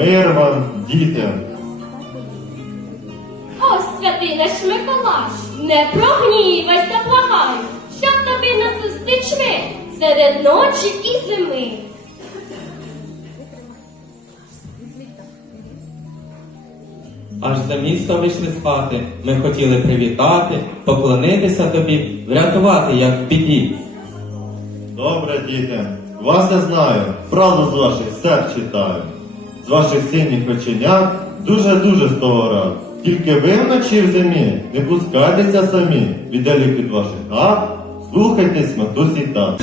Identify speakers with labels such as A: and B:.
A: Мир вам, діти.
B: Ось святий наш Миколай, не прогнівайся, благай, щоб тобі на зустріч ми серед ночі і зими.
C: Аж за місто вийшли з хати. Ми хотіли привітати, поклонитися тобі, врятувати, як в біді.
A: Добре, діти. Вас я знаю, правду з ваших серць читаю ваших синіх оченят дуже-дуже з того разу. Тільки ви вночі в зимі не пускайтеся самі, віддалік від ваших гад, слухайтесь матусі та.